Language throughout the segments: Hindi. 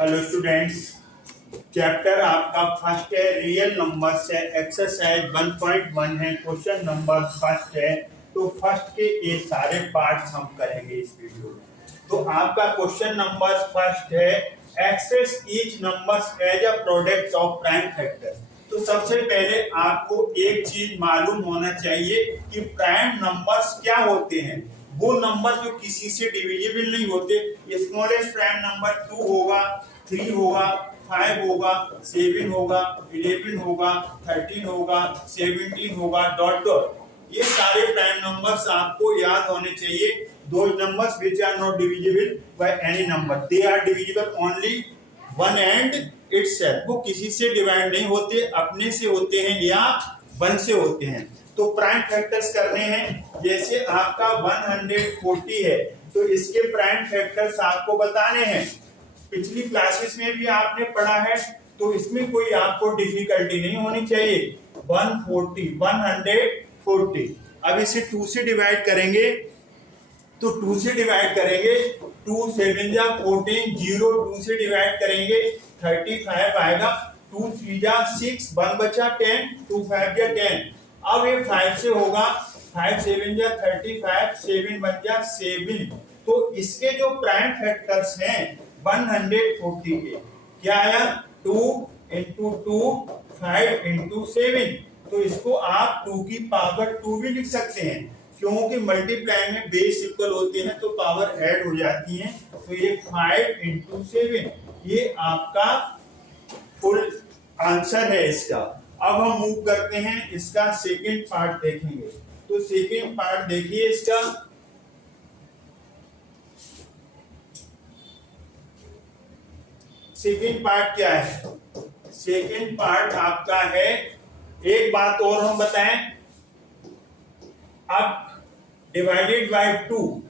हेलो स्टूडेंट्स, चैप्टर आपका फर्स्ट है, रियल नंबर्स है, एक्सरसाइज 1.1 है, क्वेश्चन नंबर फर्स्ट है। तो फर्स्ट के ये सारे पार्ट्स हम करेंगे इस वीडियो में। तो आपका क्वेश्चन नंबर फर्स्ट है, express each numbers as a product of prime factor. तो सबसे पहले आपको एक चीज मालूम होना चाहिए कि प्राइम नंबर्स क्या होते हैं। वो नंबर जो किसी से डिविजिबल नहीं होते। स्मॉलेस्ट प्राइम नंबर 2 होगा, 3 होगा, 5 होगा, 7 होगा, 11 होगा, 13 होगा, 17 होगा, डॉट डॉट। ये सारे प्राइम नंबर्स आपको याद होने चाहिए। Those numbers which are not divisible by any number, they are divisible only one and itself। वो किसी से डिवाइड नहीं होते, अपने से होते हैं या वन से होते हैं। तो प्राइम फैक्टर्स करने हैं। जैसे आपका 140 है तो इसके प्राइम फैक्टर्स आपको बताने हैं। पिछली क्लासेस में भी आपने पढ़ा है, तो इसमें कोई आपको डिफिकल्टी नहीं होनी चाहिए। 140 अब इसे 2 से डिवाइड करेंगे, तो 2 से डिवाइड करेंगे, 2 7 जा 14, 0 2 से डिवाइड करेंगे 35 आएगा, 2 3 जा 6, 1 बचा 10, 2 5 जा 10। अब ये 5 से होगा, 5 7 जा 35, 7 1 जा 7। तो इसके जो प्राइम फैक्टर्स हैं 140 के, क्या आया, 2 into 2, 5 into 7। तो इसको आप 2 की पावर 2 भी लिख सकते हैं, क्योंकि मल्टीप्लाई में बेस इक्वल होते हैं तो पावर ऐड हो जाती है। तो ये 5 into 7 ये आपका फुल आंसर है इसका। अब हम मूव करते हैं, इसका सेकंड पार्ट देखेंगे। तो सेकंड पार्ट देखिए इसका। सेकंड पार्ट क्या है? सेकंड पार्ट आपका है, एक बात और हम बताएं, अब डिवाइडेड बाय 2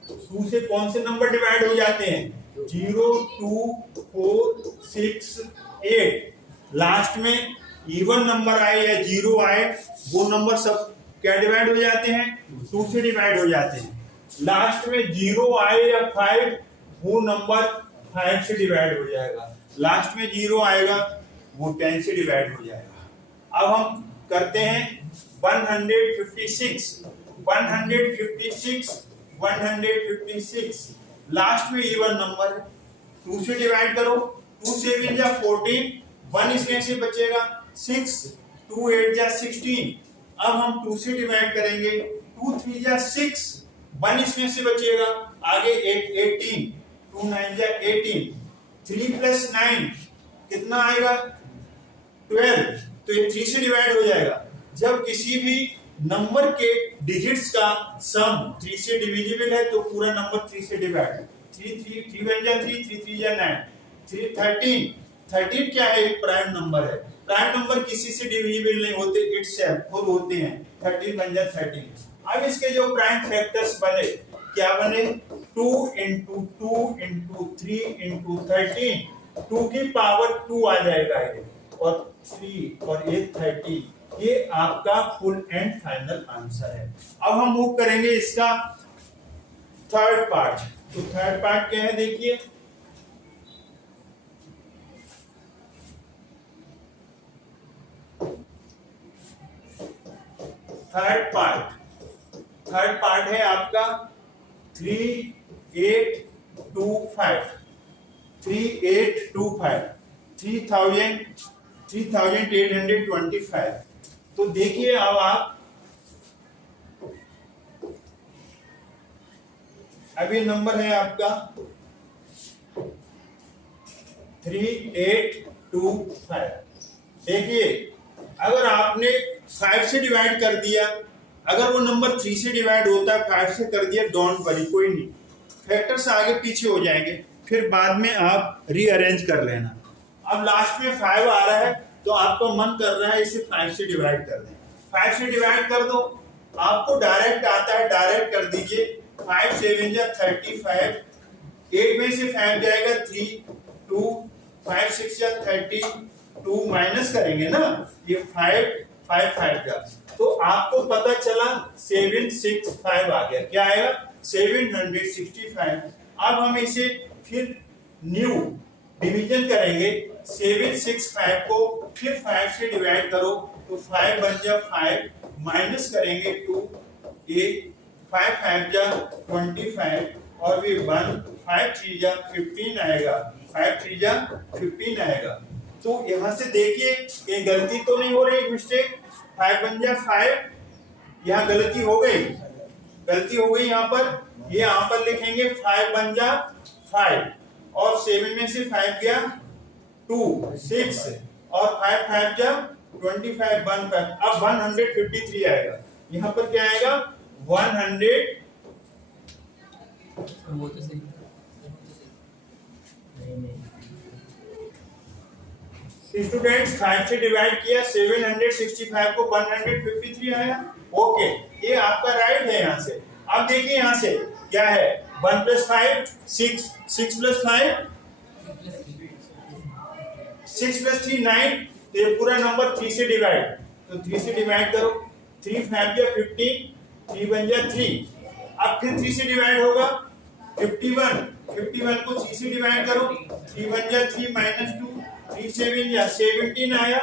से कौन से नंबर डिवाइड हो जाते हैं? 0 2 4 6 8। लास्ट में इवन नंबर आए या 0 आए, वो नंबर सब क्या डिवाइड हो जाते हैं? 2 से डिवाइड हो जाते हैं। लास्ट में 0 आए या 5, वो नंबर 5 से डिवाइड हो जाएगा। लास्ट में 0 आएगा, वो 10 से डिवाइड हो जाएगा। अब हम करते हैं 156 लास्ट में इवन नंबर है, 2 से डिवाइड करो, 2 7 जा 14, 1 इसमें से बचेगा 6, 2 8 जा 16। अब हम 2 से डिवाइड करेंगे, 2 3 जा 6, 1 इसमें से बचेगा, आगे 8 18, 2 9 जा 18, 3 plus 9 कितना आएगा? 12। तो ये 3 से डिवाइड हो जाएगा। जब किसी भी नंबर के डिजिट्स का सम 3 से डिविजिबल है तो पूरा नंबर 3 से डिवाइड। 3 1 जा 3, 3 3 जा 9, 3 13 क्या है? एक प्राइम नंबर है। प्राइम नंबर किसी से डिविजिबल नहीं होते, इटसेल्फ खुद होते हैं। 13 1 जा 13। अब इसके जो प्राइम फैक्टर्स बने, क्या बने? 2 into 2 into 3 into 13, 2 की पावर 2 आ जाएगा ये, और 3 और 8 13। ये आपका फुल एंड फाइनल आंसर है। अब हम मूव करेंगे इसका थर्ड पार्ट। तो थर्ड पार्ट क्या है देखिए, थर्ड पार्ट है आपका 3825 3825। तो देखिए अब आप, अभी नंबर है आपका 3825। देखिए अगर आपने 5 से डिवाइड कर दिया, अगर वो नंबर 3 से डिवाइड होता है, 5 से कर दिया, डोंट वरी, कोई नहीं, फैक्टर्स आगे पीछे हो जाएंगे, फिर बाद में आप रीअरेंज कर लेना। अब लास्ट में 5 आ रहा है तो आपका मन कर रहा है इसे 5 से डिवाइड कर दें। 5 से डिवाइड कर दो, आपको डायरेक्ट आता है, डायरेक्ट कर दीजिए। 5 7 जा 35, 8 में से 5 जाएगा 3 2, 5 6 जा 30, 2 माइनस करेंगे ना, ये 5 5 5 का, तो आपको पता चला 765 आ गया। क्या आएगा? 765। अब हम इसे फिर न्यू डिवीजन करेंगे 7 6 5 को फिर 5 से डिवाइड करो तो 5 बन जा 5 माइनस करेंगे 2 ये 5 5 जा 25 और भी 1 5 3 जा 15 आएगा 5 3 जा 15 आएगा। तो यहाँ से देखिए ये गलती तो नहीं हो रही, मिस्टेक 5 बन जा 5, यहाँ गलती हो गई यहाँ पर, ये यहाँ पर लिखेंगे 5 बन जा 5 और 7 में से 5 गया 2 6 और 5 5 जा 25 1 5, अब 153 आएगा। यहाँ पर क्या आएगा 100। वो तो सही स्टूडेंट्स 5 से डिवाइड किया 765 को 153 आया। ओके, ये आपका राइट है। यहाँ से अब देखिए यहाँ से क्या है 1 + 5 6 6 + 5 6 + 3 9, तो ये पूरा नंबर 3 से डिवाइड, तो 3 से डिवाइड करो 3 5 जा 15 3 बन जा 3, अब फिर 3 से डिवाइड होगा 51 को 3 से डिवाइड करो 3 बन जा 3 -2 3 7 या 17 आया,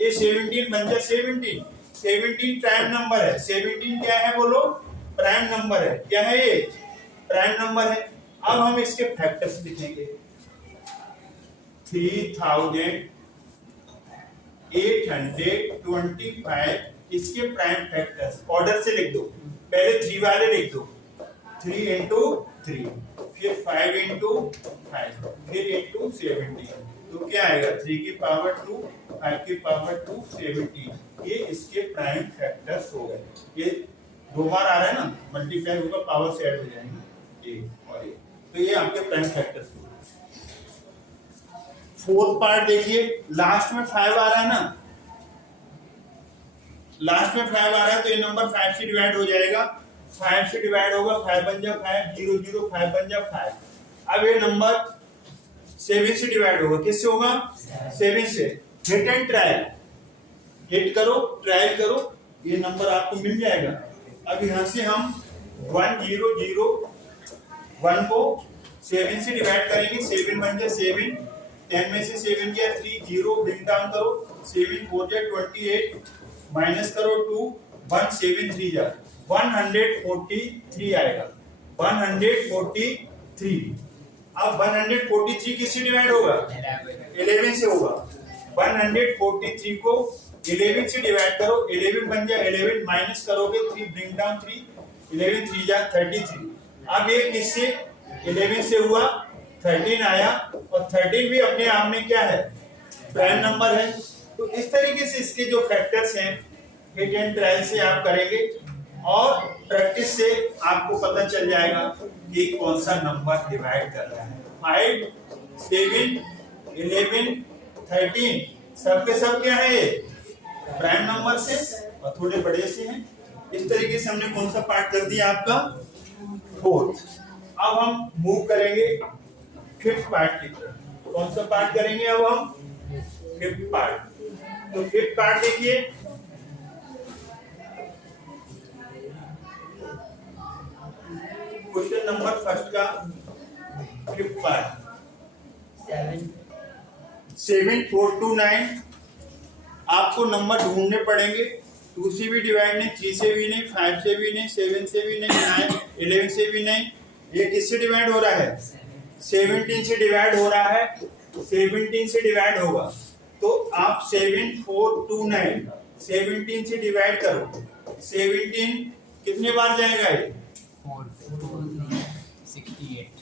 ये 17 बन जा 17 प्राइम नंबर है। 17 क्या है बोलो, प्राइम नंबर है। क्या है ये, प्राइम नंबर है। अब हम इसके फैक्टर्स लिखेंगे 3825 इसके प्राइम फैक्टर्स ऑर्डर से लिख दो, पहले 3 वाले लिख दो, 3 × 3 फिर 5 × 5 फिर × 17, तो क्या आएगा 3 की पावर 2 5 की पावर 2 17, ये इसके प्राइम फैक्टर्स हो गए। ये 2 बार आ रहा है ना, मल्टीप्लाई होगा पावर से ऐड हो जाएंगे ये और ये, तो ये आपके प्राइम फैक्टर्स हो गए। फोर्थ पार्ट देखिए, लास्ट में 5 आ रहा है ना, लास्ट में 5 आ रहा है तो ये नंबर 5 से डिवाइड हो जाएगा, 5 से डिवाइड होगा 5 बन जा 5 0 0 5 बन जा 5। अब ये नंबर 7 से डिवाइड होगा, किससे होगा 7 से। हिट एंड ट्रायल, हिट करो ट्रायल करो, ये नंबर आपको मिल जाएगा। अब यहाँ से हम 1 0 0 1 को 7 से डिवाइड करेंगे, 7 बन जा 7, 10 में से 7 गया 3 0 ब्रिंग डाउन करो 7 4 जा 28 माइनस करो 2 1 7 3 जा 143 आएगा 143। अब 143 किससे डिवाइड होगा 11 से होगा। 143 को 11 से डिवाइड करो, 11 बन जा 11 माइनस करोगे 3 ब्रिंग डाउन 3 11 3 जा 33। अब ये किससे 11 से हुआ 13 आया, और 13 भी अपने आप में क्या है प्राइम नंबर है। तो इस तरीके से इसके जो फैक्टर्स हैं हिट एंड ट्रायल से आप करेंगे और प्रैक्टिस से आपको पता चल जाएगा कि कौन सा नंबर डिवाइड कर रहा है। 5 7 11 13 सब के सब क्या है प्राइम नंबर से और थोड़े बड़े से हैं। इस तरीके से हमने कौन सा पार्ट कर दिया आपका फोर्थ। अब हम मूव करेंगे फिफ्थ पार्ट की तरफ। कौन सा पार्ट करेंगे अब हम फिफ्थ पार्ट। तो फिफ्थ पार्ट देखिए, क्वेश्चन नंबर फर्स्ट का फिफ्थ पार्ट 7 4 2 9। आपको नंबर ढूंढने पड़ेंगे, 2 से भी डिवाइड नहीं, 3 से भी नहीं, 5 से भी नहीं, 7 से भी नहीं, 9 11 से भी नहीं। ये किससे डिवाइड हो रहा है 17 से डिवाइड हो रहा है, 17 से डिवाइड होगा। तो आप 7 4 2 9 17 से डिवाइड करो, 17 कितने बार जाएगा ये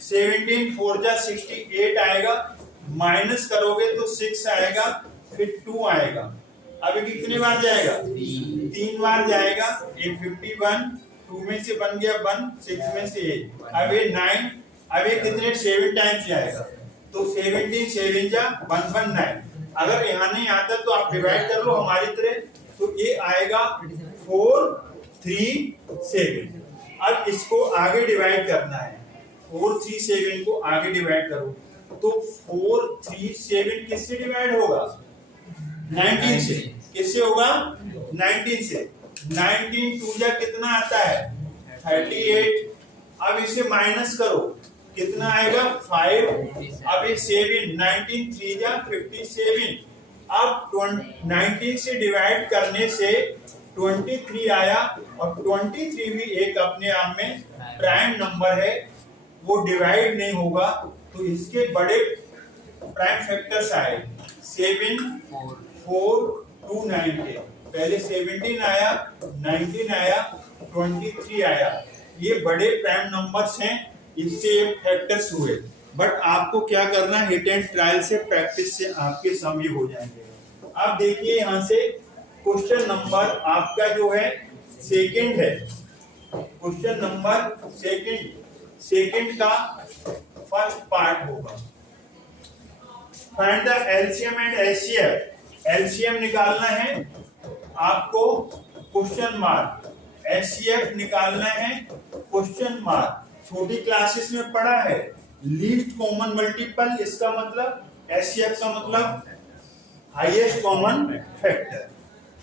17 4 जा 68 आएगा, माइनस करोगे तो 6 आएगा, फिर 2 आएगा। अब ये कितने बार जाएगा 3 बार जाएगा। ये 51 2 में से बन गया 1 6 में से 8। अब ये 9, अब ये कितने 7 टाइम्स जाएगा, तो 17 7 जा 119। अगर यहाँ नहीं आता तो आप डिवाइड कर लो हमारी तरह, तो ये आएगा 4 3 7। अब इसको आगे डिवाइड करना है, 4 3 7 को आगे डिवाइड करो, तो 4 3 7 किससे डिवाइड होगा 19 से। किससे होगा 19 से। 19 2 जा कितना आता है 38। अब इसे माइनस करो, कितना आएगा 5। अब ये 7 19 3 जा 57। अब 19 से डिवाइड करने से 23 आया और 23 भी एक अपने आप में प्राइम नंबर है, वो डिवाइड नहीं होगा, तो इसके बड़े प्राइम फैक्टर्स आए 7 4 2 9 के। पहले 17 आया, 19 आया, 23 आया, ये बड़े प्राइम नंबर्स हैं, इससे ये फैक्टर्स हुए। बट आपको क्या करना, हिट एंड ट्रायल से, प्रैक्टिस से आपके सम ये हो जाएंगे। अब देखिए यहाँ से क्वेश्चन नंबर आपका जो है सेकंड है, क्वेश्चन नंबर सेकंड का फर्स्ट पार्ट होगा, find the LCM and HCF. LCM निकालना है आपको, क्वेश्चन मार्क, एचसीएफ निकालना है, क्वेश्चन मार्क। छोटी क्लासेस में पढ़ा है लीस्ट कॉमन मल्टीपल, इसका मतलब एचसीएफ का मतलब highest common factor.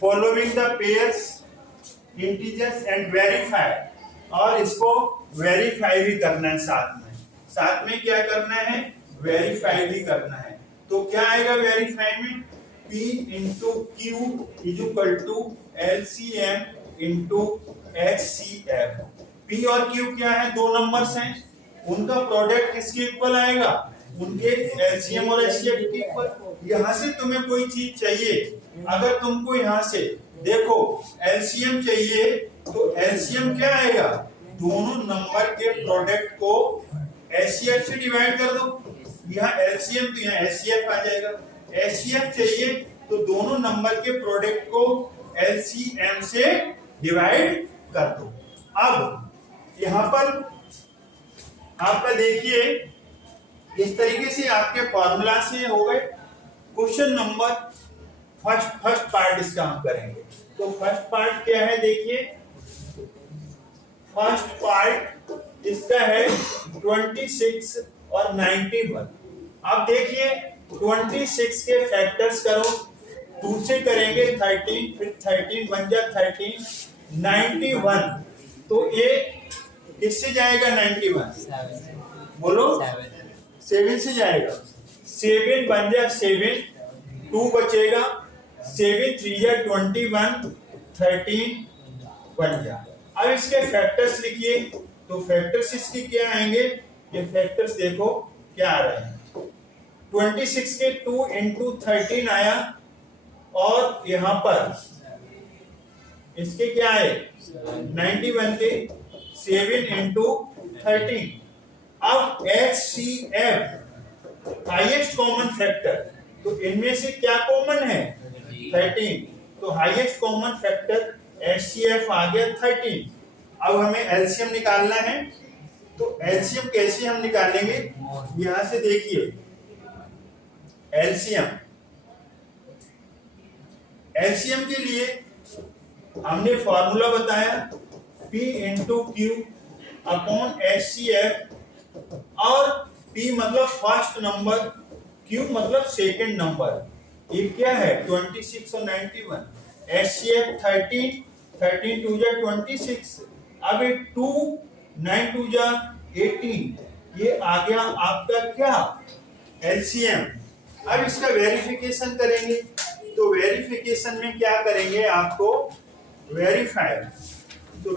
Following the pairs integers and verify, और इसको वेरीफाई भी करना है साथ में क्या करना है, वेरीफाई भी करना है। तो क्या आएगा वेरीफाई में, P into Q is equal to LCM into HCF। P और Q क्या है, दो नंबर्स हैं, उनका प्रोडक्ट किसके इक्वल आएगा, उनके LCM और HCF के इक्वल। यहाँ से तुम्हें कोई चीज चाहिए, अगर तुमको यहाँ से देखो LCM चाहिए, तो LCM क्या आएगा, दोनों नंबर के प्रोडक्ट को HCF से डिवाइड कर दो, यहाँ LCM तो यहाँ HCF आ जाएगा। HCF चाहिए तो दोनों नंबर के प्रोडक्ट को LCM से डिवाइड कर दो। अब यहाँ पर आपका देखिए इस तरीके से आपके फॉर्मूला से हो गए। क्वेश्चन नंबर फर्स्ट पार्ट इसका हम करेंगे। तो फर्स्ट पार्ट क्या है, देखिए फर्स्ट पार्ट इसका है 26 और 91। अब देखिए 26 के फैक्टर्स करो, 2 से करेंगे 13, फिर 13 बन जा 13, 91, तो ये किससे जाएगा 91, बोलो 7 से जाएगा, 7 बन जा 7, 2 बचेगा, 7 3 जा 21, 13 बन जा। अब इसके फैक्टर्स लिखिए, तो फैक्टर्स इसके क्या आएंगे, ये फैक्टर्स देखो क्या आ रहे हैं। 26 के 2 इंटू 13 आया, और यहां पर इसके क्या आए 91 के 7 इंटू 13। अब HCF हाईएस्ट कॉमन फैक्टर, तो इनमें से क्या कॉमन है 13, तो हाईएस्ट कॉमन फैक्टर HCF आ गया 13। अब हमें एलसीएम निकालना है, तो एलसीएम कैसे हम निकालेंगे, यहां से देखिए एलसीएम के लिए हमने फॉर्मूला बताया P into Q upon HCF, और P मतलब फर्स्ट नंबर, Q मतलब सेकंड नंबर, ये क्या है 26 और 91, HCF 13, 13 2 जा 26, अब 2 9 2 जा 18, ये आ गया आपका क्या LCM। अब इसका वेरिफिकेशन करेंगे, तो वेरिफिकेशन में क्या करेंगे, आपको वेरीफाई, तो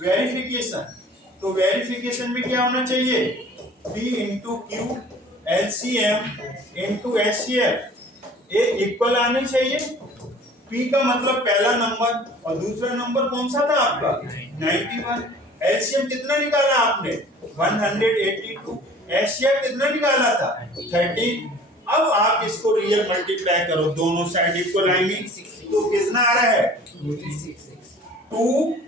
वेरिफिकेशन, तो वेरिफिकेशन में क्या होना चाहिए, P into Q LCM into HCF, ये इक्वल आने चाहिए। P का मतलब पहला नंबर और दूसरा नंबर कौन सा था आपका 91। LCM कितना निकाला आपने 182, HCF कितना निकाला था 13। अब आप इसको रियल मल्टीप्लाई करो, दोनों साइड इक्वल आएंगे, तो कितना आ रहा है 2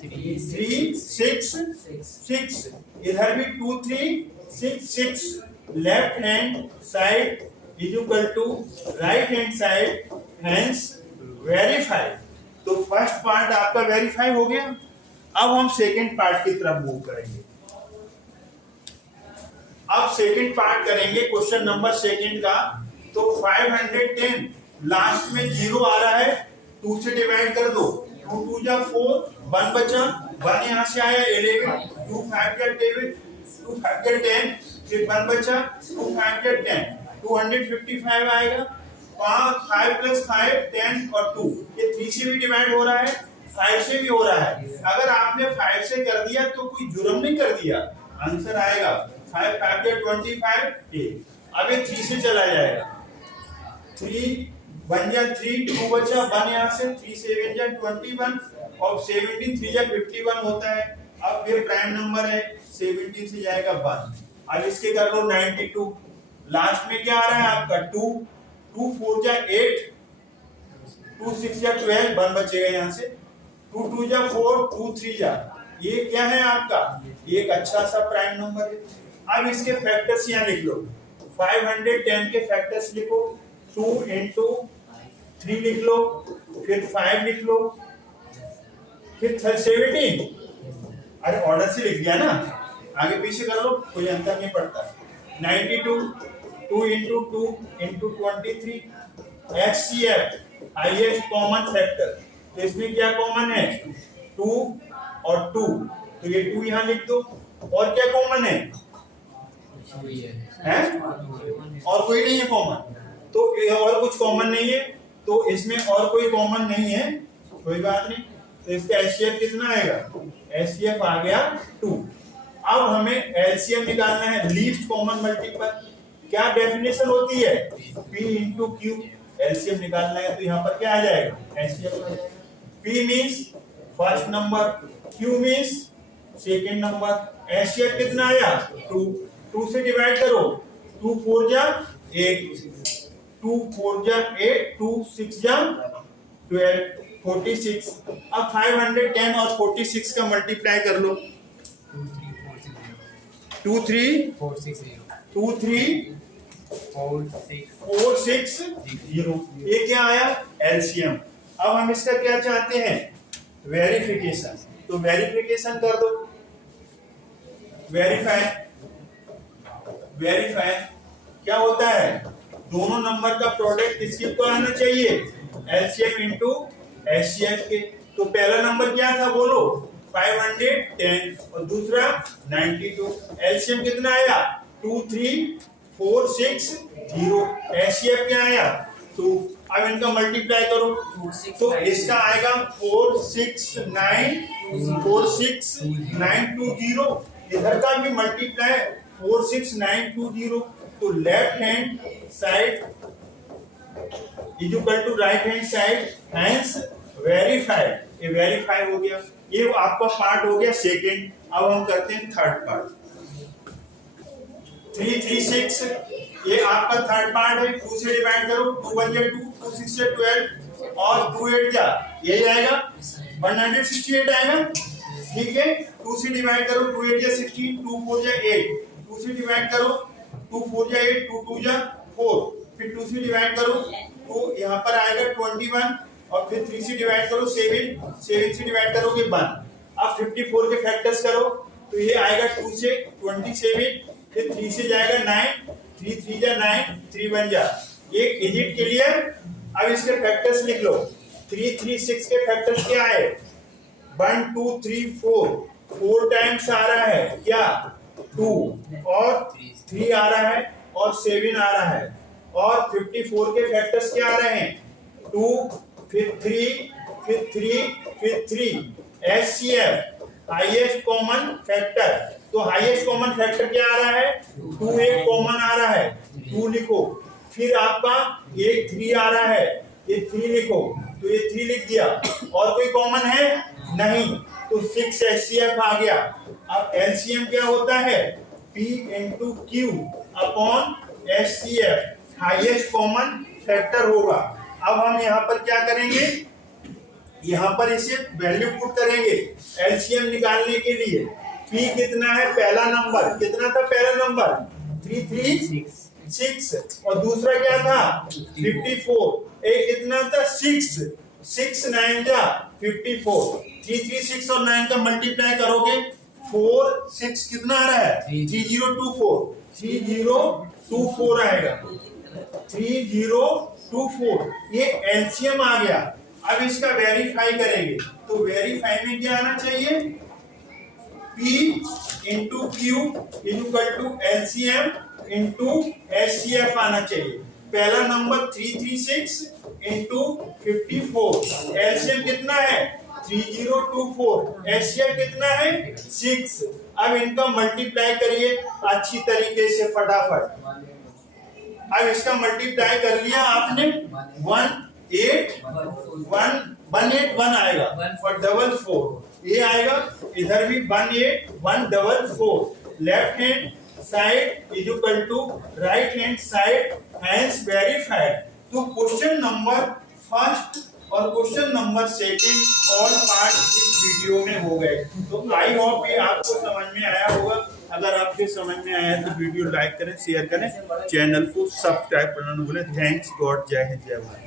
3 6 6, इधर भी 2 3 6 6, left hand side is equal to right hand side, hence verify. तो फर्स्ट पार्ट आपका वेरीफाई हो गया। अब हम सेकंड पार्ट की तरफ मूव करेंगे। अब सेकंड पार्ट करेंगे क्वेश्चन नंबर सेकंड का। तो 510 लास्ट में 0 आ रहा है, 2 से डिवाइड कर दो, 2 2 जा 4, 1 बचा, 1 यहाँ से आया 11, 2 5 जा 10, 2 5 जा 10, फिर 1 बचा, 2 5 जा 10, 255 आएगा। 5 प्लस 5 10 और 2, ये 3 से भी डिवाइड हो रहा है, 5 से भी हो रहा है। अगर आपने 5 से कर दिया तो कोई जुर्म नहीं कर दिया, आंसर आएगा 5 5 या 25 ये। अब ये 3 से चला जाएगा, 3 1 या 3, 2 बचा, 1 यहाँ से, 3 7 या 21 और 17 3 या 51 होता है। अब ये प्राइम नंबर है, 17 से जाएगा 1। अब इसके कर लो 92, लास्ट में क्या आ रहा है आपका 2, 2 4 जा 8, 2 6 या 12, 1 बचेगा यहाँ से, 2 2 जा 4, 2 3 जा, ये क्या है आपका, ये एक अच्छा सा प्राइम नंबर है। अब इसके फैक्टर्स यहाँ लिख लो, 510 के फैक्टर्स लिखो, 2 into 3 लिख लो, फिर 5 लिख लो, फिर 17, अरे ऑर्डर से लिख दिया ना, आगे पीछे कर लो, कोई अंतर नहीं पड़ता। 92, 2 into 2 into 23, HCF highest common factor, तो इसमें क्या कॉमन है 2 और 2, तो ये 2 यहाँ लिख दो। और क्या कॉमन है और कोई नहीं है कॉमन, तो ये और कुछ कॉमन नहीं है, तो इसमें और कोई कॉमन नहीं है, कोई बात नहीं। तो इसका HCF कितना आएगा, HCF आ गया 2। अब हमें LCM निकालना है, लीस्ट कॉमन मल्टीपल। क्या डेफिनेशन होती है, P into Q। LCM निकालना है तो यहाँ पर क्या आ जाएगा, HCF आ जाएगा। P means first number, Q means second number. HCF कितना आया 2, 2 से डिवाइड करो, 2 4 जा 8, 2 4 जा 8, 2 6 जा 12, 46। अब 510 और 46 का मल्टीप्लाई कर लो, 2 3 4 6 0, ये क्या आया LCM। अब हम इसका क्या चाहते हैं, वेरिफिकेशन, तो वेरिफिकेशन कर दो। वेरीफाई क्या होता है, दोनों नंबर का प्रोडक्ट किसके को आना चाहिए, LCM into HCF के। तो पहला नंबर क्या था बोलो 510 और दूसरा 92, LCM कितना आया 2 3 4 6 0, HCF क्या आया 2। अब इनका मल्टीप्लाई करो, तो इसका आएगा 4 6 9 2 0, इधर का भी मल्टीप्लाई 4 6 9 2 0। तो left hand side is equal to right hand side, hence verified, ये वेरीफाई हो गया। ये आपका पार्ट हो गया सेकंड। अब हम करते हैं थर्ड पार्ट, 3 3 6, ये आपका थर्ड पार्ट है। 2 से डिवाइड करो, 2 1 जा 2, 2 6 जा 12 और 2 8 जा, यही आएगा 168 आएगा, ठीक है। 2 से डिवाइड करो, 2 8 जा 16, 2 4 जा 8, 2 से डिवाइड करो, 2 4 जा 8, 2 2 जा 4, फिर 2 से डिवाइड करो, तो यहाँ पर आएगा 21 और फिर 3 से डिवाइड करो 7, 7 से डिवाइड करोगे 1। अब 54 के फैक्टर्स करो, तो ये आएगा 2 से 27, फिर 3 से जाएगा 9, 3 3 जा 9, 3 1 जा, एक इजिट क्लियर। अब इसके फैक्टर्स लिख लो, 3 3 6 के फैक्टर्स क्या है 1 2 3 4 टाइम्स आ रहा है क्या 2 और 3 आ रहा है और 7 आ रहा है, और 54 के फैक्टर्स क्या आ रहे हैं 2 फिर 3 फिर 3 फिर 3। HCF हाईएस्ट कॉमन फैक्टर, तो हाईएस्ट कॉमन फैक्टर क्या आ रहा है 2, एक कॉमन आ रहा है 2 लिखो, फिर आपका एक 3 आ रहा है, ये 3 लिखो, तो ये 3 लिख दिया, और कोई कॉमन है नहीं, तो 6 HCF आ गया। अब LCM क्या होता है P into Q upon HCF, highest common factor होगा। अब हम यहाँ पर क्या करेंगे, यहाँ पर इसे वैल्यू पुट करेंगे LCM निकालने के लिए। P कितना है, पहला नंबर कितना था, पहला नंबर 336 और दूसरा क्या था 54, एक कितना था 6 9 जा 54, 336 और 9 का मल्टीप्लाई करोगे 4 6 कितना आ रहा है 3024 आएगा, 3024, ये LCM आ गया। अब इसका वेरीफाई करेंगे तो वेरीफाई में क्या आना चाहिए, P into Q equal to LCM into HCF आना चाहिए। पहला नंबर 336 इंटू 54, एलसीएम कितना है 3024, HCF कितना है 6। अब इनका मल्टीप्लाई करिए अच्छी तरीके से फटाफट। अब इसका मल्टीप्लाई कर लिया आपने 181 आएगा और 44 ये आएगा, इधर भी 18144। Left hand side is equal to right hand side, hence verified. तो क्वेश्चन नंबर फर्स्ट और question number second all part इस वीडियो में हो गए। तो आई होप ये आपको समझ में आया होगा। अगर आपके समझ में आया तो वीडियो लाइक करें, शेयर करें, चैनल को सब्सक्राइब करना न भूलें। थैंक्स गॉड, जय हिंद, जय भारत।